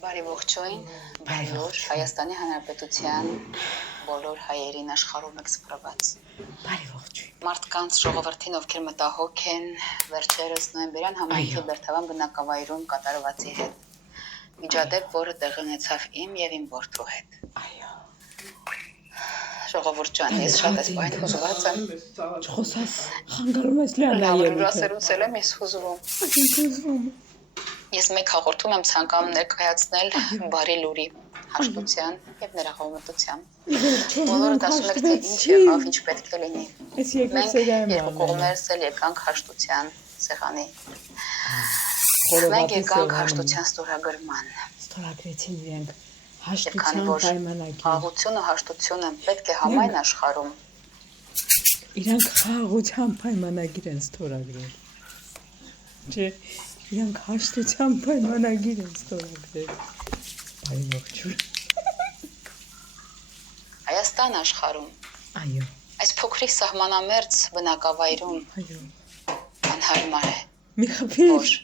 Բարի ողջույն, բարի օր, Հայաստանի Հանրապետության բոլոր հայերին աշխարհում եք սփռված։ Բարի ողջույն։ Մարդկանց ժողովրդին, ովքեր մտահոգ են վերջերս նոյեմբերյան համայնքի Բերթավան բնակավայրում կատարվածի հետ։ Միջադեպ, որը տեղի ունեցավ իմ եւ իմ որդու հետ։ Այո։ Ժողովուրդ ջան, ես շատ եմ բայն հուզված եմ։ Չխոսած խանգարում ես Լիանա Հյուրասերուցել եմ, ես հուզվում։ Ես մեկ հաղորդում եմ ցանկանում ներկայացնել բարի լուրի հաշտության եւ ներողամտության։ Բոլորը ասում եք, թե ինչ եղավ, ինչ պետք է լինի։ Մենք երկու կողմերս էլ եկանք հաշտության սեղանի։ Մենք եկանք հաշտության ստորագրման։ Ստորագրեցին իրենք հաշտության պայմանագիր։ Խաղաղությունը, հաշտությունը պետք է համայն աշխարհում։ Իրանք խաղաղության պայմանագիր են ստորագրել։ Չէ, իրանք հաշտության պայմանագիր են ստորագրել։ Բարի ողջույն։ Հայաստան աշխարհում։ Այո։ Այս փոքրիկ սահմանամերձ բնակավայրում Այո։ անհարմար է։ Մի խփիր։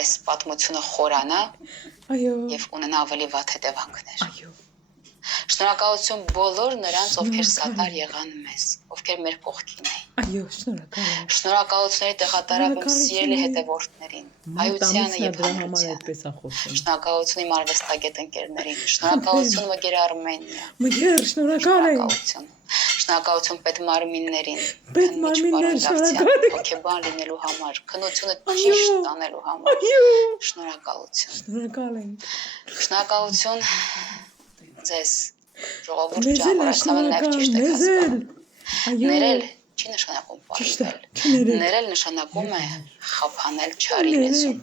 Այս պատմությունը խորանա Այո։ եւ ունենա ավելի վատ հետևանքներ։ Այո։ Շնորհակալություն բոլոր նրանց, ովքեր սատար եղան մեզ, ովքեր մեր կողքին էին։ Այո, շնորհակալ եմ։ Շնորհակալությունների տեղատարավ իմ սիրելի հետևորդներին, հայությանը եւ հանրությանը։ Շնորհակալություն իմ արվեստագետ ընկերներին, շնորհակալություն Մգեր Արմենիա։ Մգեր, շնորհակալ եմ։ Շնորհակալություն պետմարմիններին, պետմարմիններ շնորհակալ եմ։ Հոգեբան լինելու համար, քննությունը ճիշտ տանելու համար։ Շնորհակալություն։ Շնորհակալ եմ։ Շնորհակալություն ձեզ ժողովուրդ ջան, այսօր նաև ճիշտ եք հասկանում։ Ներել չի նշանակում պարտվել։ Ներել նշանակում է խափանել չարի լեզուն։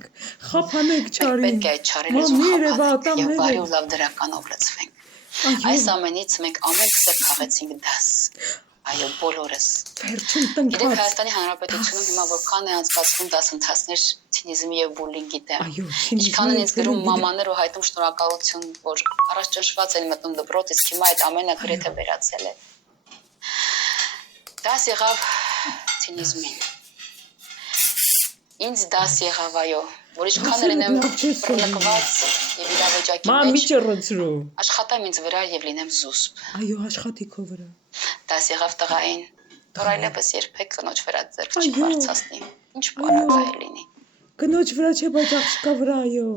Խափանեք չարին։ Պետք է այդ չարի լեզուն խափանենք եւ բարի ու լավ դրականով լցվենք։ Այս ամենից մենք ամենքս էլ քաղեցինք դաս։ Այո, բոլորս։ Վերջին տնկած։ Գիտեք, Հայաստանի Հանրապետությունում հիմա որքան է անցկացվում դասընթացներ ցինիզմի եւ բուլինգի դեմ։ Այո, ինչքան են ինձ գրում մամաներ ու հայտում շնորհակալություն, որ առաջ ճնշված են մտնում դպրոց, իսկ հիմա այդ ամենը գրեթե վերացել է։ Դաս եղավ ցինիզմին։ Ինձ դաս եղավ այո, որ ինչքան լինեմ բռնկված եւ իրավիճակի մեջ։ Մամի ճռծրու։ Աշխատեմ ինձ վրա եւ լինեմ զուսպ։ Այո, աշխատի քո վրա։ Դաս եղավ տղային, որ այլևս երբեք կնոջ վրա ձեռք չբարձրացնի։ Ինչ պարագա է լինի։ Կնոջ վրա չէ, բայց աղջկա վրա, այո։